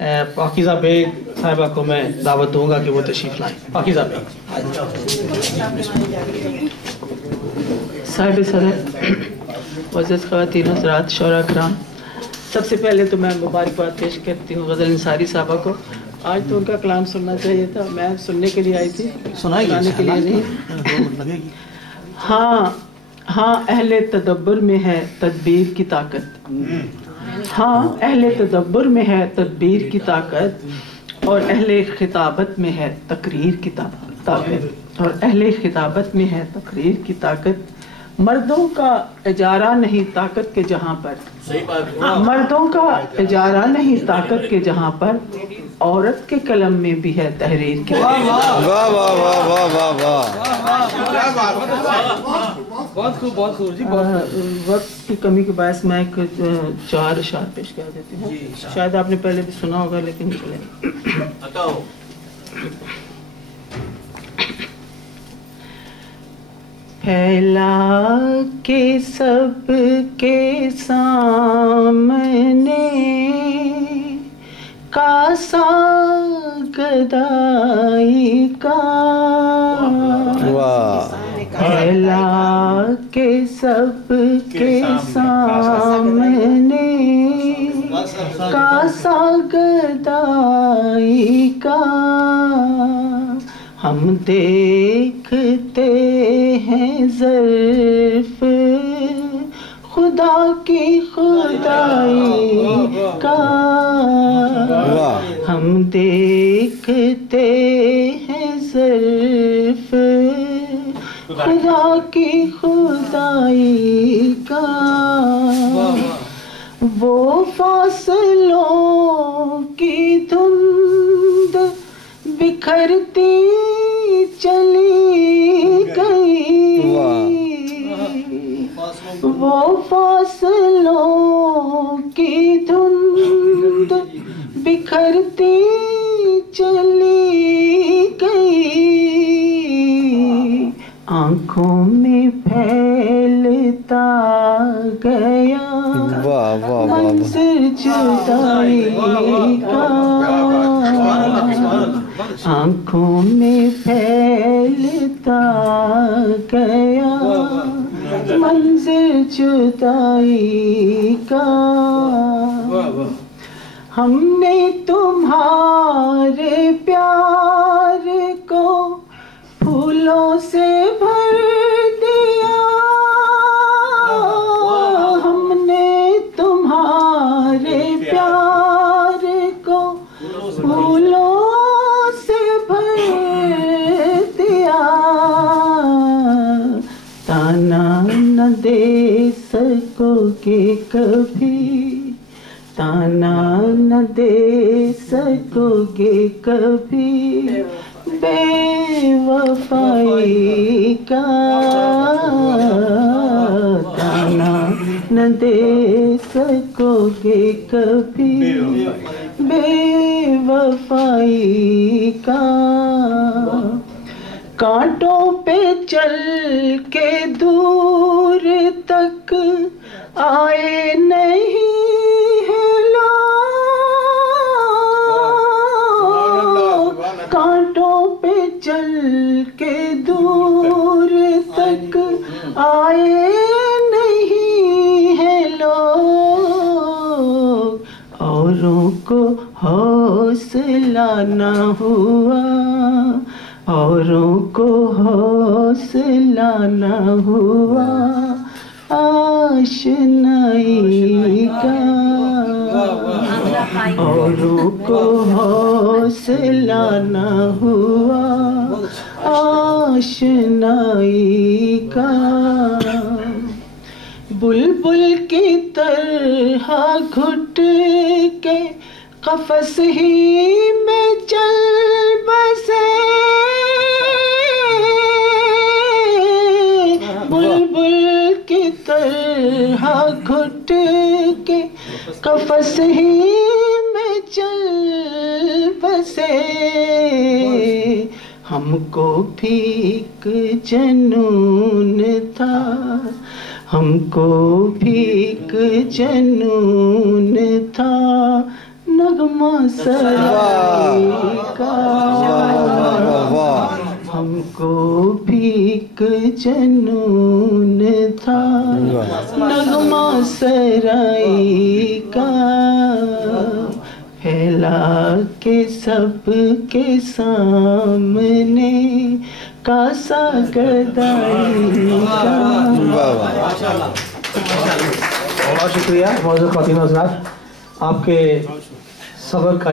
पाकिज़ा bag साहिबा को मैं दावत दूंगा कि वो तशरीफ़ लाएं। पाकिज़ा बेग साहिब सदर वज़ीर ख़वातीन हज़रात शौरा कराम, सबसे पहले तो मैं मुबारकबाद पेश करती हूँ गज़ल अंसारी साहबा को। आज तो उनका कलाम सुनना चाहिए था, मैं सुनने के लिए आई थी, सुनाने के लिए नहीं। हाँ अहले तदब्बर में है तदबीर की ताकत, हाँ अहले तदब्बर में है तदबीर की ताकत, और अहले खिताबत में है तकरीर की ताकत, और अहले खिताबत में है तकरीर की ताकत। मर्दों का इजारा नहीं ताकत के जहाँ पर, मर्दों का इजारा नहीं ताकत के जहाँ पर, औरत के कलम में भी है तहरीर की। वाह वाह वाह वाह वाह वाह, बहुत खूब बहुत खूब जी। वक्त की कमी के बायस मैं एक 4 अशार पेश कर देती हूँ, शायद आपने पहले भी सुना होगा लेकिन चले। फैला के सब के सामने कासा गदाई का, फैला के सब के सामने कासा गदाई का। हम देखते हैं ज़र्फ़ खुदा की खुदाई का, हम देखते हैं ज़र्फ़ खुदा की खुदाई का। वो फासलों की धुंध बिखरती चली गई, वो फासलों की धुंध बिखरती चली गई। आँखों में फैलता गया मंज़र जुदाई का, आँखों में फैलता गया मंज़र जुदाई का। हमने तुम्हारे प्यार को फूलों से भर दिया, हमने तुम्हारे प्यार को फूलों से भर दिया। ताना न दे सकोगे कभी, ताना न दे सकोगे कभी बेवफाई का, ताना न दे सकोगे कभी बेवफाई का। कांटों पे चल के दूर तक आए नहीं है लोग, कांटों पे चल के दूर तक आए नहीं है लोग। औरों को हौसला न हुआ, औरों को हौसला न हुआ आशनाई का, औरों को हौसला न हुआ आशनाई का। बुलबुल की तरह घुट के कफस ही में चल बसे, बुलबुल की तरह घुट के कफस ही में चल बसे। हमको भी एक जनून था, हमको भी एक जनून था, नग नगमा सराय का, हमको भी एक जनून था नगमा सराय का, फैला के सबके सामने कासा गदाई का। बहुत शुक्रिया मौजूद ख़वातीन हज़रात, आपके सब्र का